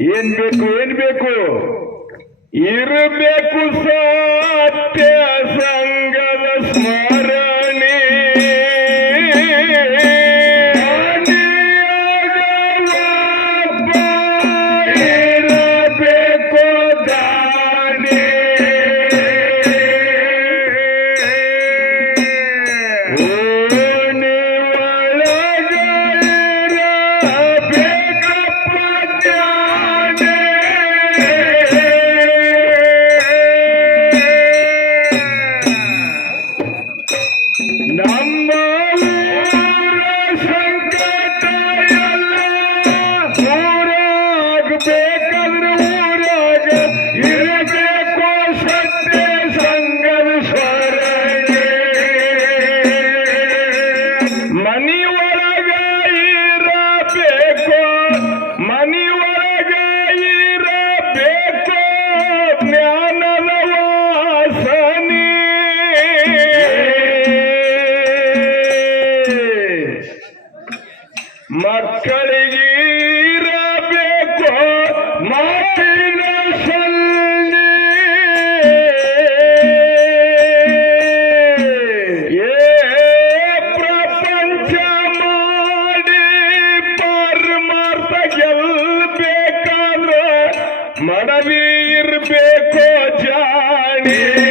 ಏನ್ ಬೇಕು ಏನ್ ಬೇಕು? ಇರಬೇಕು ಸಾ ಮಡವಿ ಇರಬೇಕು ಜಾಣಿ.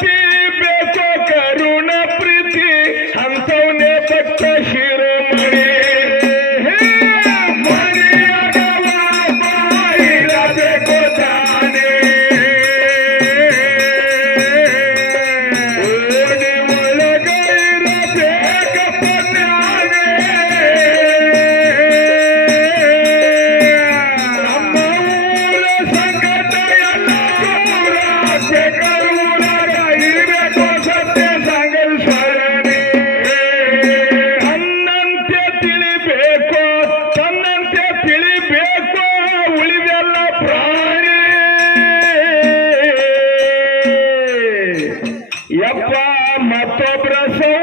Thank you. ಒಬ್ಬ ಮತ್ತೊಬ್ಬರ ಸೋ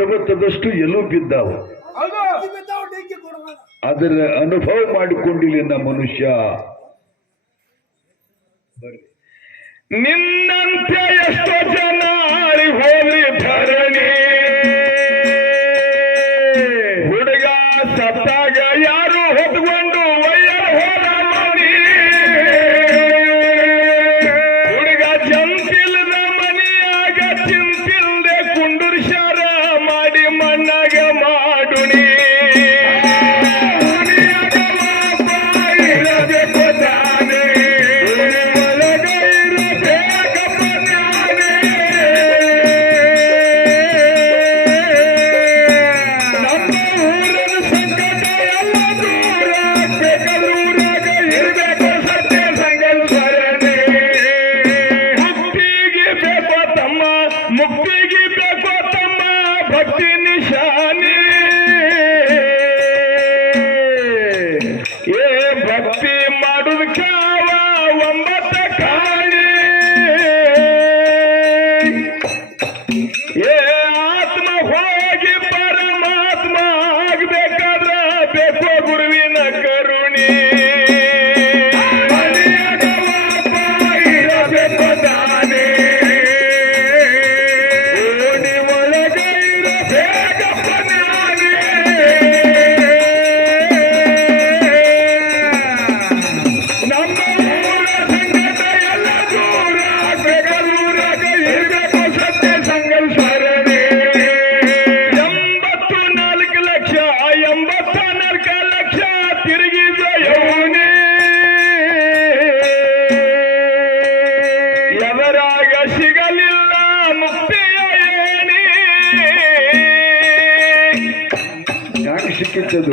ಪರ್ವತದಷ್ಟು ಎಲ್ಲೂ ಬಿದ್ದಾವ. ಅದರ ಅನುಭವ ಮಾಡಿಕೊಂಡಿಲ್ಲ ನಮ್ಮ ಮನುಷ್ಯ. ನಿನ್ನಂತೆ ಎಷ್ಟೋ ಜನ ಆಳಿ ಧರಣಿ. చెందు